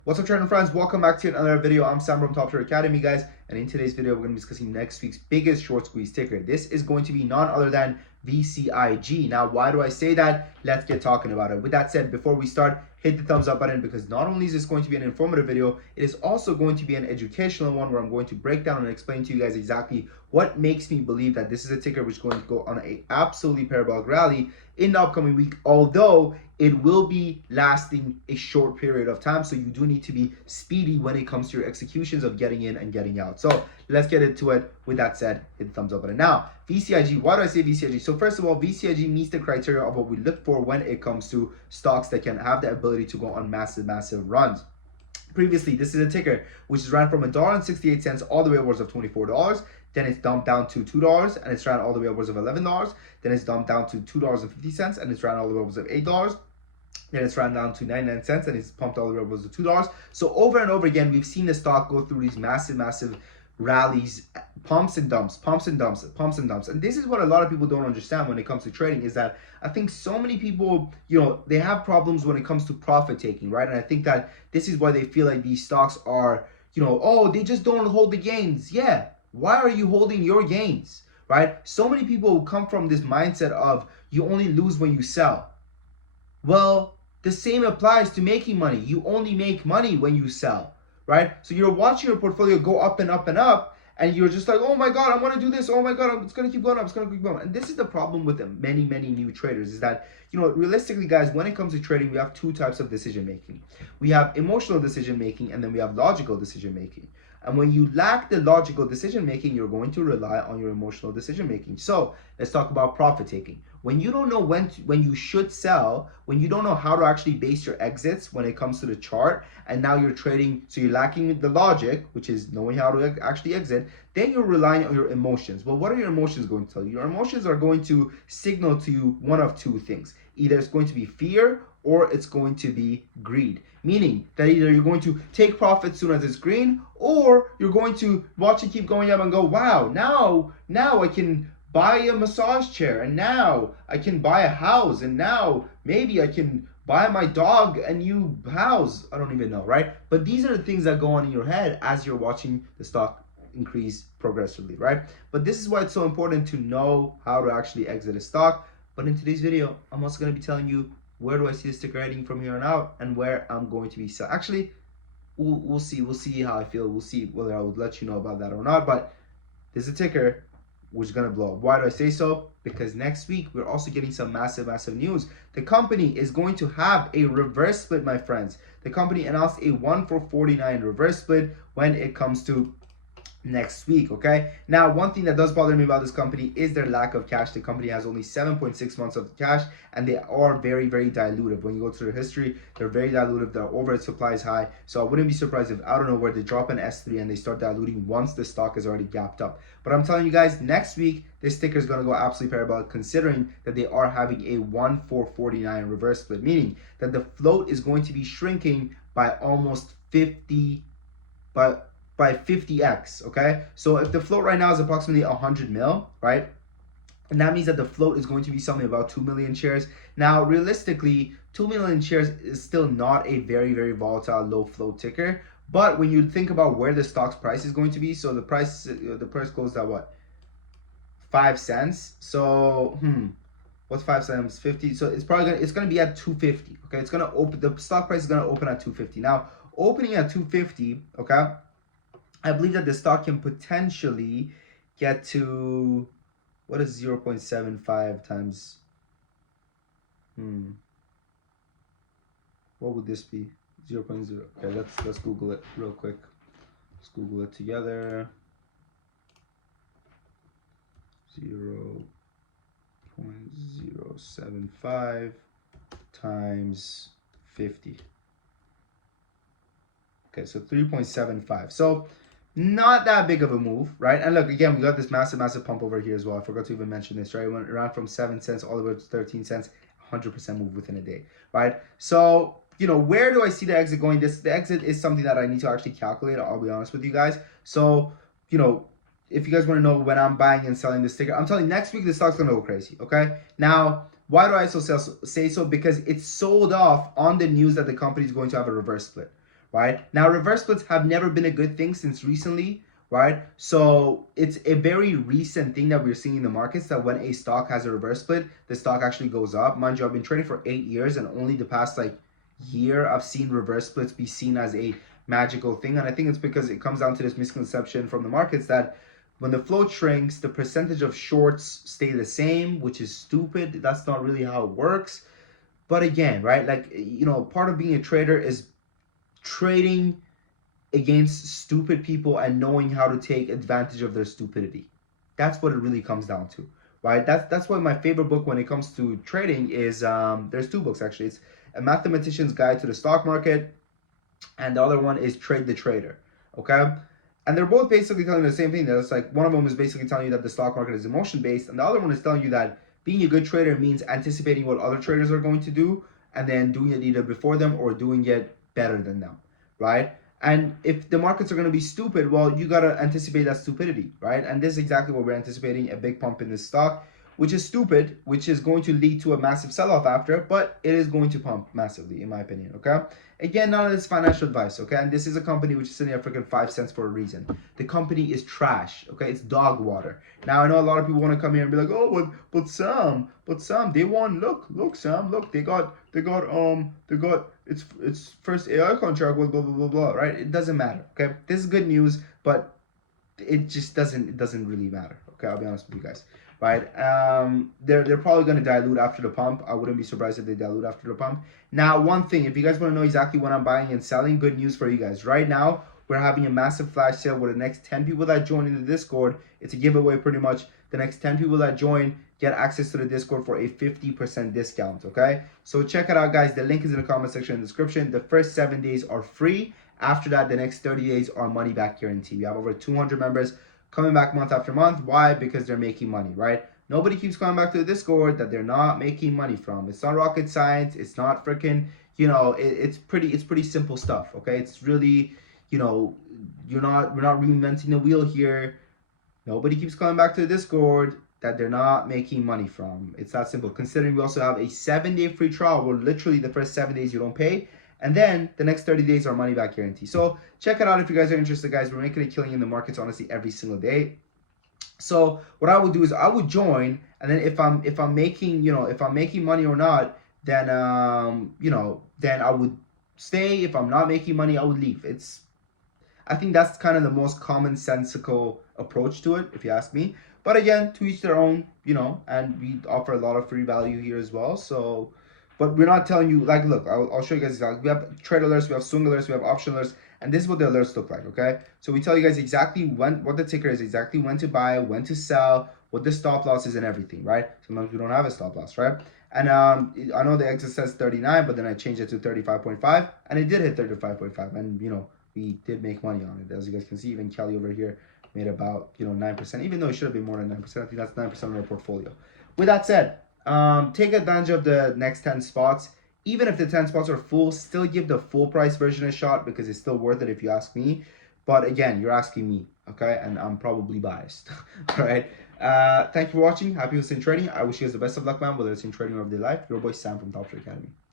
What's up, trading friends? Welcome back to another video. I'm Sam from Top Trader Academy, guys, and in today's video, we're going to be discussing next week's biggest short squeeze ticker. This is going to be none other than VCIG. Now, why do I say that? Let's get talking about it. With that said, before we start, hit the thumbs up button because not only is this going to be an informative video, it is also going to be an educational one where I'm going to break down and explain to you guys exactly what makes me believe that this is a ticker which is going to go on an absolutely parabolic rally in the upcoming week, although it will be lasting a short period of time. So you do need to be speedy when it comes to your executions of getting in and getting out. So let's get into it. With that said, hit the thumbs up button. Now, VCIG, why do I say VCIG? So first of all, VCIG meets the criteria of what we look for when it comes to stocks that can have the ability to go on massive runs. Previously, this is a ticker which has ran from $1.68 all the way upwards of $24. Then it's dumped down to $2 and it's ran all the way upwards of $11. Then it's dumped down to $2.50 and it's ran all the way upwards of $8. Then it's ran down to 99 cents and it's pumped all the way upwards to $2. So over and over again, we've seen the stock go through these massive rallies, pumps and dumps, pumps and dumps, pumps and dumps. And this is what a lot of people don't understand when it comes to trading, is that I think so many people, they have problems when it comes to profit taking, right? And I think that this is why they feel like these stocks are, oh, they just don't hold the gains. Yeah. Why are you holding your gains, right? So many people come from this mindset of you only lose when you sell. Well, the same applies to making money. You only make money when you sell, right? So you're watching your portfolio go up and up and up, and you're just like, oh my God, I want to do this. Oh my God, it's going to keep going up. It's going to keep going up. And this is the problem with many new traders, is that, realistically, guys, when it comes to trading, we have two types of decision making. We have emotional decision making, and then we have logical decision making. And when you lack the logical decision making, you're going to rely on your emotional decision making. So let's talk about profit taking. When you don't know when you should sell, when you don't know how to actually base your exits when it comes to the chart, and now you're trading, so you're lacking the logic, which is knowing how to actually exit, then you're relying on your emotions. Well, what are your emotions going to tell you? Your emotions are going to signal to you one of two things. Either it's going to be fear or it's going to be greed. Meaning that either you're going to take profit soon as it's green, or you're going to watch it keep going up and go, wow, now I can buy a massage chair, and now I can buy a house, and now maybe I can buy my dog a new house. I don't even know, right? But these are the things that go on in your head as you're watching the stock increase progressively, right? But this is why it's so important to know how to actually exit a stock. But in today's video, I'm also going to be telling you where do I see the ticker heading from here on out, and where I'm going to be selling. Actually, we'll see how I feel. We'll see whether I would let you know about that or not. But this is a ticker which is going to blow up. Why do I say so? Because next week we're also getting some massive news. The company is going to have a reverse split, my friends. The company announced a 1-for-49 reverse split when it comes to next week. Okay, now one thing that does bother me about this company is their lack of cash. The company has only 7.6 months of cash, and they are very dilutive. When you go to their history, they're very dilutive. Their overhead supply is high, so I wouldn't be surprised if I don't know where they drop an S3 and they start diluting once the stock is already gapped up. But I'm telling you guys, next week this ticker is going to go absolutely parabolic, considering that they are having a 1-for-49 reverse split, meaning that the float is going to be shrinking by almost 50 by 50x. Okay, so if the float right now is approximately 100 mil, right, and that means that the float is going to be something about 2 million shares. Now realistically, 2 million shares is still not a very volatile low float ticker, but when you think about where the stock's price is going to be, so the price closed at what, 5 cents. So what's 5 cents? 50. So it's gonna be at 250. Okay, it's gonna open, the stock price is gonna open at 250. Now opening at 250, okay, I believe that the stock can potentially get to, what is 0.75 times, what would this be? 0.0. Okay, let's Google it real quick. Let's Google it together. 0.075 times 50. Okay, so 3.75. So not that big of a move, right? And look, again, we got this massive pump over here as well. I forgot to even mention this, right? It went around from 7 cents all the way to 13 cents, 100% move within a day, right? So, where do I see the exit going? The exit is something that I need to actually calculate, I'll be honest with you guys. So, if you guys want to know when I'm buying and selling this ticker, I'm telling you, next week the stock's going to go crazy, okay? Now, why do I say so? Because it's sold off on the news that the company is going to have a reverse split, right? Now, reverse splits have never been a good thing since recently, right? So it's a very recent thing that we're seeing in the markets that when a stock has a reverse split, the stock actually goes up. Mind you, I've been trading for 8 years, and only the past like year I've seen reverse splits be seen as a magical thing. And I think it's because it comes down to this misconception from the markets that when the float shrinks, the percentage of shorts stay the same, which is stupid. That's not really how it works. But again, right, like, you know, part of being a trader is trading against stupid people and knowing how to take advantage of their stupidity. That's what it really comes down to, right? That's why my favorite book when it comes to trading is there's two books actually. It's A Mathematician's Guide to the Stock Market, and the other one is Trade the Trader. Okay, and they're both basically telling you the same thing. That's like, one of them is basically telling you that the stock market is emotion based, and the other one is telling you that being a good trader means anticipating what other traders are going to do and then doing it either before them or doing it better than them, right? And if the markets are going to be stupid, well, you got to anticipate that stupidity, right? And this is exactly what we're anticipating, a big pump in this stock, which is stupid, which is going to lead to a massive sell-off after, but it is going to pump massively, in my opinion, okay? Again, none of this financial advice, okay? And this is a company which is sitting at freaking 5 cents for a reason. The company is trash, okay? It's dog water. Now, I know a lot of people want to come here and be like, oh, but Sam, they won. Look, Sam, look, they got, it's first AI contract with blah, blah, blah, blah, right? It doesn't matter, okay? This is good news, but it just doesn't really matter, okay? I'll be honest with you guys. Right, they're probably going to dilute after the pump. I wouldn't be surprised if they dilute after the pump. Now, one thing, if you guys want to know exactly when I'm buying and selling, good news for you guys. Right now, we're having a massive flash sale with the next 10 people that join in the Discord. It's a giveaway pretty much. The next 10 people that join get access to the Discord for a 50% discount, okay? So check it out, guys. The link is in the comment section and description. The first 7 days are free. After that, the next 30 days are money back guarantee. We have over 200 members coming back month after month. Why? Because they're making money, right? Nobody keeps coming back to the Discord that they're not making money from. It's not rocket science. It's not freaking, you know, it's pretty simple stuff, okay? It's really, you know, we're not reinventing the wheel here. Nobody keeps coming back to the Discord that they're not making money from. It's that simple. Considering we also have a 7-day free trial where literally the first 7 days you don't pay. And then the next 30 days are money back guarantee. So check it out if you guys are interested, guys. We're making a killing in the markets, honestly, every single day. So what I would do is I would join, and then if I'm making, you know, if I'm making money or not, then you know, then I would stay. If I'm not making money, I would leave. I think that's kind of the most commonsensical approach to it, if you ask me. But again, to each their own, you know, and we offer a lot of free value here as well. So, but we're not telling you, like, look, I'll show you guys exactly. We have trade alerts, we have swing alerts, we have option alerts, and this is what the alerts look like, okay? So we tell you guys exactly what the ticker is, exactly when to buy, when to sell, what the stop loss is and everything, right? Sometimes we don't have a stop loss, right? And I know the exit says 39, but then I changed it to 35.5, and it did hit 35.5, and, you know, we did make money on it. As you guys can see, even Kelly over here made about, you know, 9%, even though it should have been more than 9%. I think that's 9% of our portfolio. With that said, take advantage of the next 10 spots. Even if the 10 spots are full, still give the full price version a shot because it's still worth it if you ask me. But again, you're asking me, okay? And I'm probably biased, all right? Thank you for watching. Happy with trading. I wish you guys the best of luck, man, whether it's in trading or of their life. Your boy Sam from Top Trade Academy.